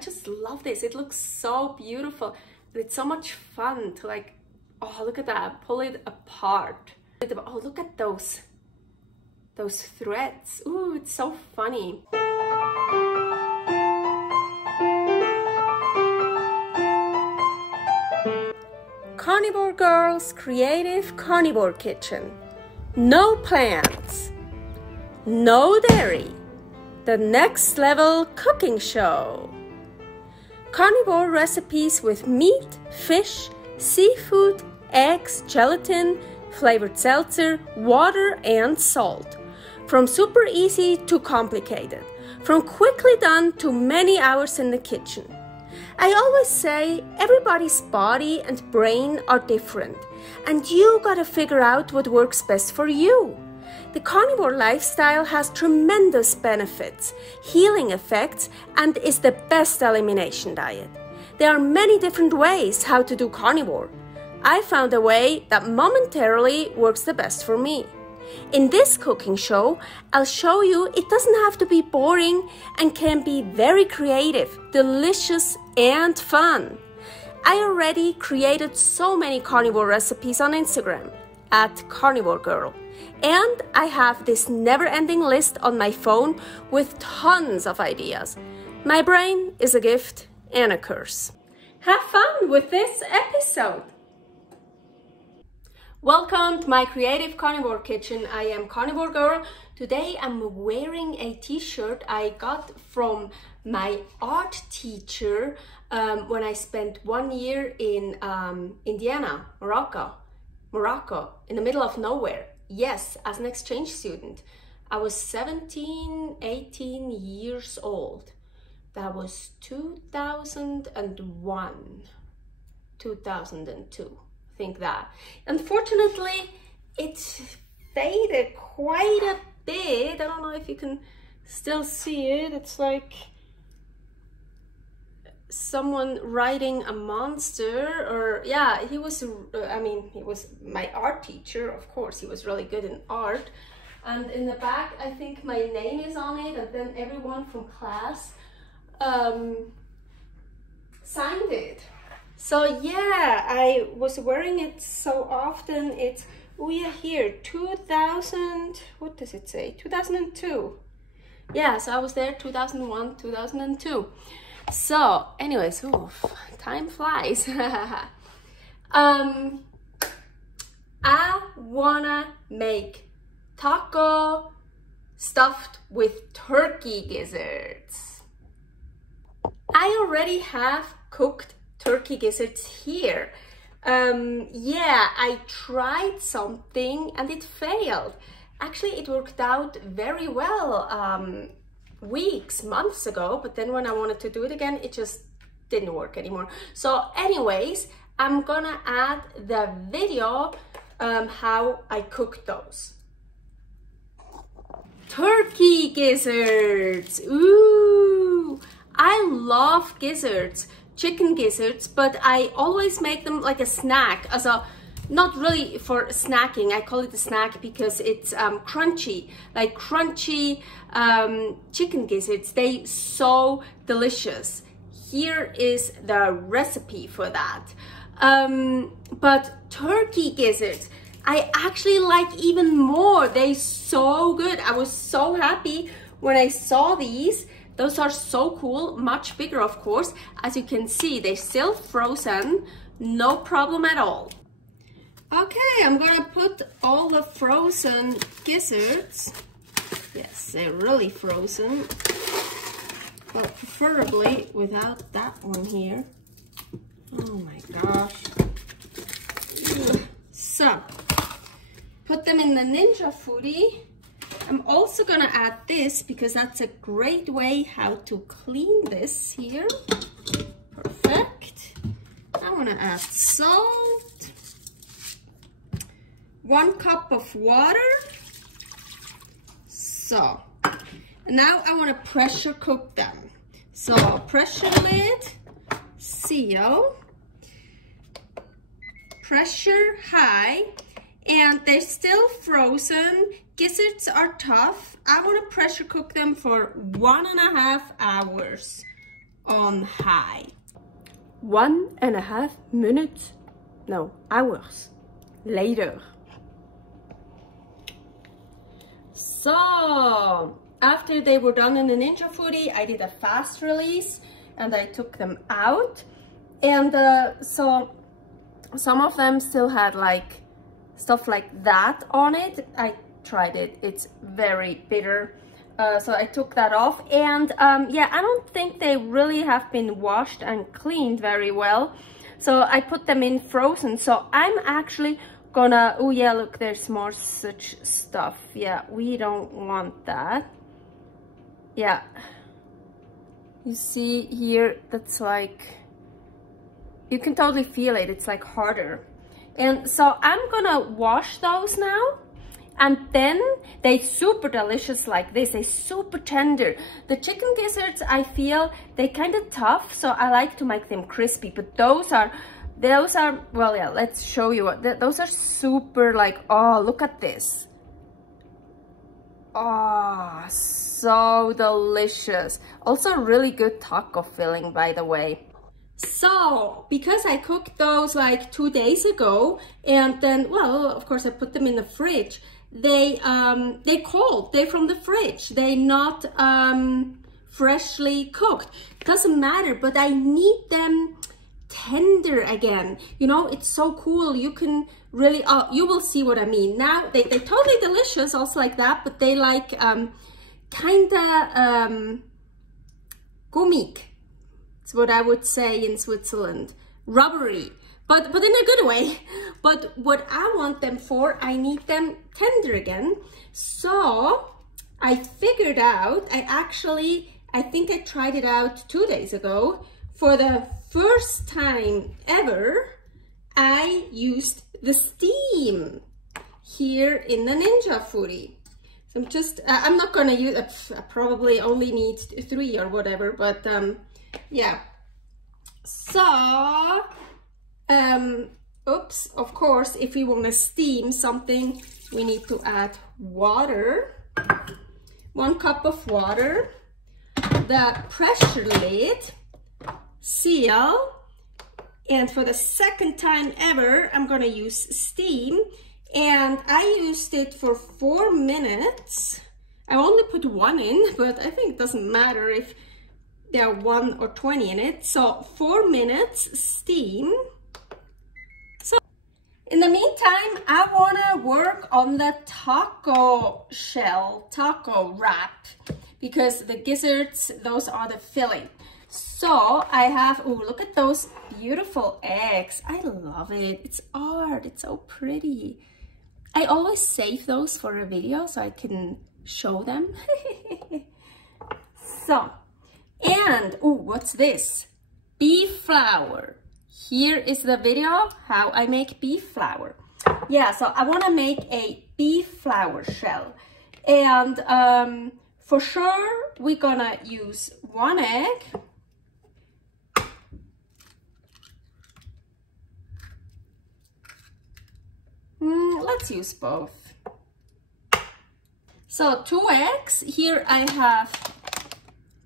just love this. It looks so beautiful. It's so much fun to like, oh, look at that, pull it apart. Oh, look at those threads. Ooh, it's so funny. Carnivore Girl's Creative Carnivore Kitchen. No plants, no dairy, the next level cooking show. Carnivore recipes with meat, fish, seafood, eggs, gelatin, flavored seltzer, water, and salt. From super easy to complicated, from quickly done to many hours in the kitchen. I always say everybody's body and brain are different, and you gotta figure out what works best for you. The carnivore lifestyle has tremendous benefits, healing effects, and is the best elimination diet. There are many different ways how to do carnivore. I found a way that momentarily works the best for me. In this cooking show, I'll show you it doesn't have to be boring and can be very creative, delicious, and fun. I already created so many carnivore recipes on Instagram at karnivorgirl. And I have this never-ending list on my phone with tons of ideas. My brain is a gift and a curse. Have fun with this episode. Welcome to my Creative Carnivore Kitchen. I am Carnivore Girl. Today I'm wearing a t-shirt I got from my art teacher when I spent 1 year in Indiana, Morocco, in the middle of nowhere. Yes, as an exchange student. I was 17, 18 years old. That was 2001, 2002. Think that. Unfortunately, it faded quite a bit. I don't know if you can still see it. It's like someone riding a monster, or yeah, he was, he was my art teacher, of course. He was really good in art. And in the back, I think my name is on it, and then everyone from class signed it. So yeah, I was wearing it so often. It's, oh yeah, here, 2000, what does it say? 2002. Yeah, so I was there 2001, 2002. So anyways, oof, time flies. I wanna make taco stuffed with turkey gizzards. I already have cooked turkey gizzards here. Yeah, I tried something and it failed. Actually, it worked out very well weeks, months ago, but then when I wanted to do it again, it just didn't work anymore. So anyways, I'm gonna add the video how I cooked those. Turkey gizzards. Ooh, I love gizzards. Chicken gizzards, but I always make them like a snack, as a, not really for snacking. I call it a snack because it's crunchy, like crunchy chicken gizzards. They so delicious. Here is the recipe for that. But turkey gizzards, I actually like even more. They so good. I was so happy when I saw these. Those are so cool, much bigger of course. As you can see, they're still frozen, no problem at all. Okay, I'm gonna put all the frozen gizzards. Yes, they're really frozen, but preferably without that one here. Oh my gosh. So, put them in the Ninja Foodi. I'm also gonna add this because that's a great way how to clean this here. Perfect. I wanna add salt, 1 cup of water. So, now I wanna pressure cook them. So, pressure lid, seal, pressure high, and they're still frozen. Gizzards are tough. I want to pressure cook them for 1.5 hours. on high. 1.5 minutes, no, hours later. So, after they were done in the Ninja Foodi, I did a fast release and I took them out. And so some of them still had like stuff like that on it. I tried it, it's very bitter. So I took that off, and yeah, I don't think they really have been washed and cleaned very well. So I put them in frozen. So I'm actually gonna, oh yeah, look, there's more such stuff. Yeah, we don't want that. Yeah, you see here, that's like, you can totally feel it, it's like harder. And so I'm gonna wash those now. And then they super delicious like this, they super tender. The chicken gizzards, I feel they kind of tough, so I like to make them crispy. But those are, well, yeah, let's show you what, those are super like, oh, look at this. Oh, so delicious. Also really good taco filling, by the way. So, because I cooked those like 2 days ago, and then, well, of course I put them in the fridge. They're cold, they're from the fridge, they're not freshly cooked. Doesn't matter, but I need them tender again. You know, it's so cool. You can really, you will see what I mean. Now, they're totally delicious, also like that, but they like kinda gummig. It's what I would say in Switzerland. Rubbery. But in a good way. But what I want them for, I need them tender again. So I figured out, I think I tried it out 2 days ago. For the first time ever, I used the steam here in the Ninja Foodi. So I'm not gonna use, I probably only need 3 or whatever, but yeah. So, oops, of course, if we want to steam something, we need to add water. 1 cup of water, the pressure lid, seal, and for the second time ever, I'm going to use steam. And I used it for 4 minutes. I only put 1 in, but I think it doesn't matter if there are 1 or 20 in it. So 4 minutes steam. So in the meantime, I want to work on the taco shell, taco wrap, because the gizzards, those are the filling. So I have, oh, look at those beautiful eggs. I love it. It's art. It's so pretty. I always save those for a video so I can show them. So, and, oh, what's this? Beef flour. Here is the video how I make beef flour. Yeah, so I want to make a beef flour shell. And for sure, we're gonna use 1 egg. Let's use both. So 2 eggs. Here I have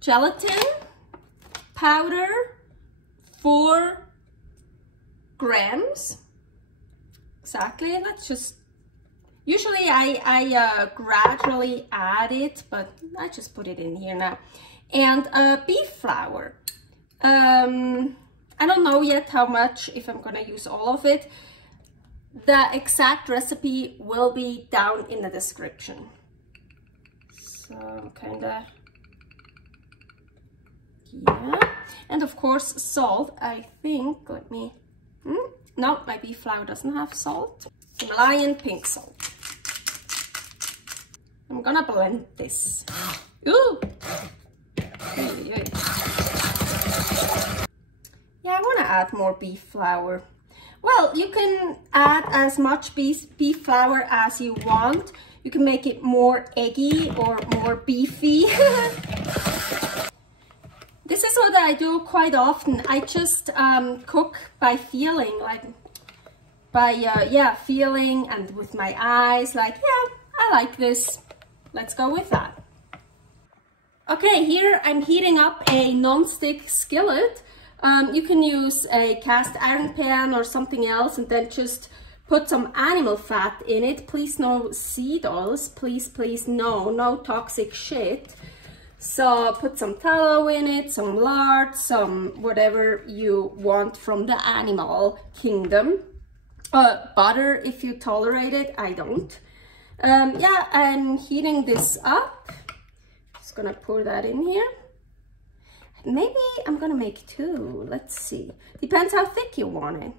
gelatin powder, 4 grams. Exactly. Let's just, usually I gradually add it, but I just put it in here now. And beef flour. I don't know yet how much, if I'm gonna use all of it. The exact recipe will be down in the description. So kinda, yeah. And of course salt, I think, let me, no, my beef flour doesn't have salt. Himalayan pink salt. I'm gonna blend this. Ooh! Yeah, I wanna add more beef flour. Well, you can add as much beef flour as you want. You can make it more eggy or more beefy. This is what I do quite often. I just cook by feeling, like by, yeah, feeling and with my eyes, like, yeah, I like this. Let's go with that. Okay, here I'm heating up a non-stick skillet. You can use a cast iron pan or something else and then just put some animal fat in it. Please no seed oils, please no toxic shit. So put some tallow in it, some lard, some whatever you want from the animal kingdom. Butter if you tolerate it, I don't. Yeah, I'm heating this up. Just gonna pour that in here. Maybe I'm gonna make two, let's see. Depends how thick you want it.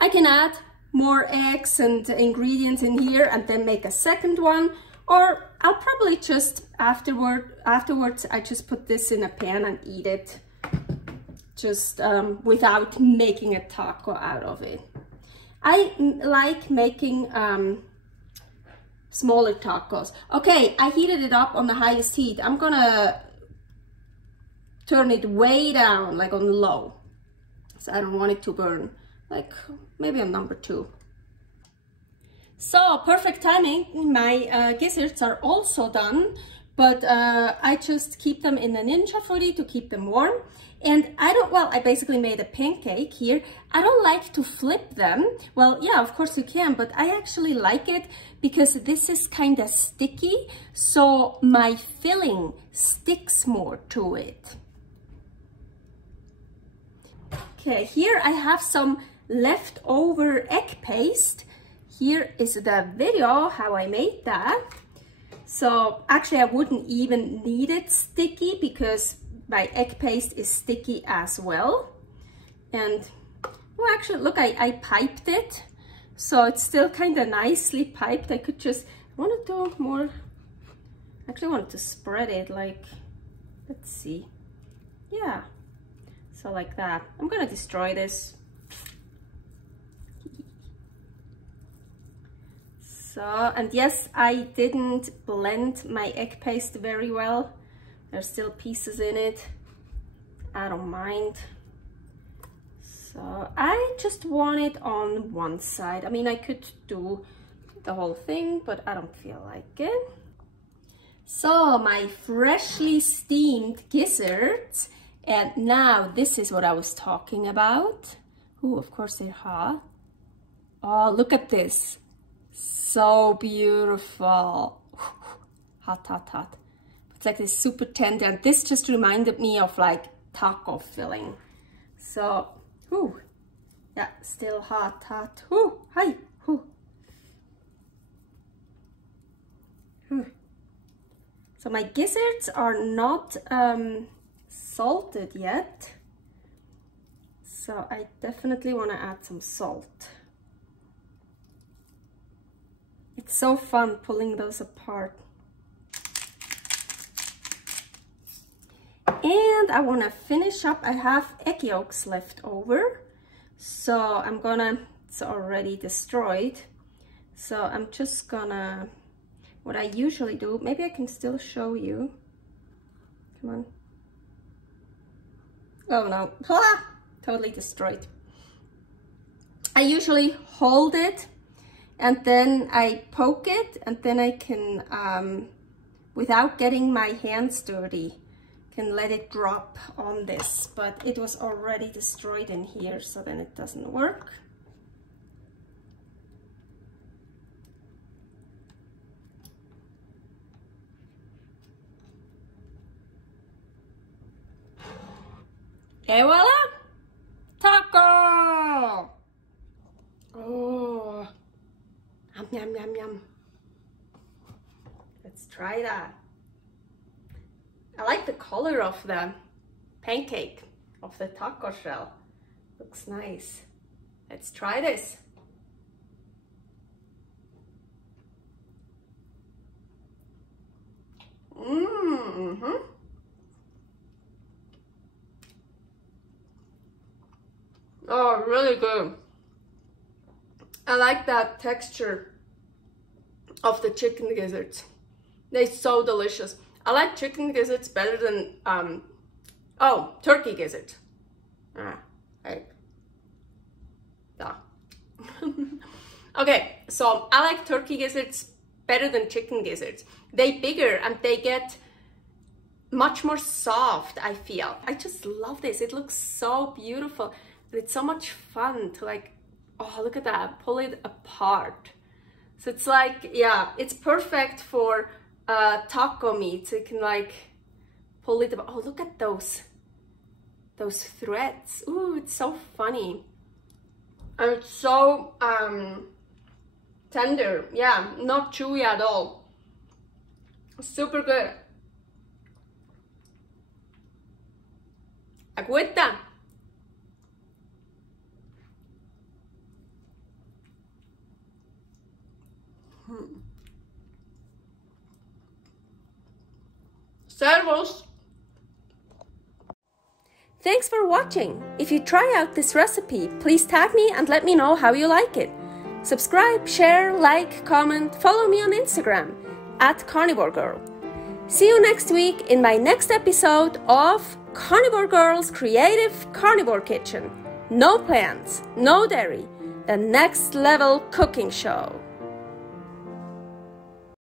I can add more eggs and ingredients in here and then make a second one, or I'll probably just afterwards I just put this in a pan and eat it just without making a taco out of it. I like making smaller tacos. Okay, I heated it up on the highest heat. I'm gonna turn it way down, like on low, so I don't want it to burn. Like maybe on number 2. So perfect timing. My gizzards are also done, but I just keep them in the Ninja Foodi to keep them warm. And I basically made a pancake here. I don't like to flip them. Well, yeah, of course you can, but I actually like it because this is kind of sticky, so my filling sticks more to it. Okay, here I have some leftover egg paste. Here is the video how I made that. So actually I wouldn't even need it sticky because my egg paste is sticky as well. And well, actually look, I piped it, so it's still kind of nicely piped. I could just, I want to do more, actually wanted to spread it like, let's see, yeah, so like that. I'm gonna destroy this. So, and yes, I didn't blend my egg paste very well. There's still pieces in it. I don't mind. So I just want it on one side. I mean, I could do the whole thing, but I don't feel like it. So my freshly steamed gizzards. And now this is what I was talking about. Oh, of course they're hot. Oh, look at this. So beautiful. Hot, hot, hot. It's like this super tender. And this just reminded me of like taco filling. So, whew. Yeah, still hot, hot. Whew, hi, whew. So my gizzards are not salted yet. So I definitely want to add some salt. It's so fun pulling those apart. And I want to finish up. I have egg yolks left over. So it's already destroyed. So I'm just gonna, what I usually do, maybe I can still show you. Come on. Oh no, ah, totally destroyed. I usually hold it and then I poke it, and then I can, without getting my hands dirty, can let it drop on this, but it was already destroyed in here, so then it doesn't work. Et voila! Taco! Oh, yum, yum, yum, yum. Let's try that. I like the color of the pancake, of the taco shell. Looks nice. Let's try this. Mm-hmm. Oh, really good. I like that texture of the chicken gizzards. They're so delicious. I like chicken gizzards better than, turkey gizzards. Egg. Yeah. Okay, so I like turkey gizzards better than chicken gizzards. They're bigger and they get much more soft, I feel. I just love this. It looks so beautiful. It's so much fun to like, oh, look at that, pull it apart. So it's like, yeah, it's perfect for taco meat. So you can like pull it apart. Oh, look at those threads. Ooh, it's so funny. And it's so tender. Yeah, not chewy at all. Super good. Agüita. Servus. Thanks for watching. If you try out this recipe, please tag me and let me know how you like it. Subscribe, share, like, comment, follow me on Instagram @carnivorgirl. See you next week in my next episode of Carnivore Girl's Creative Carnivore Kitchen. No plants, no dairy, the next level cooking show.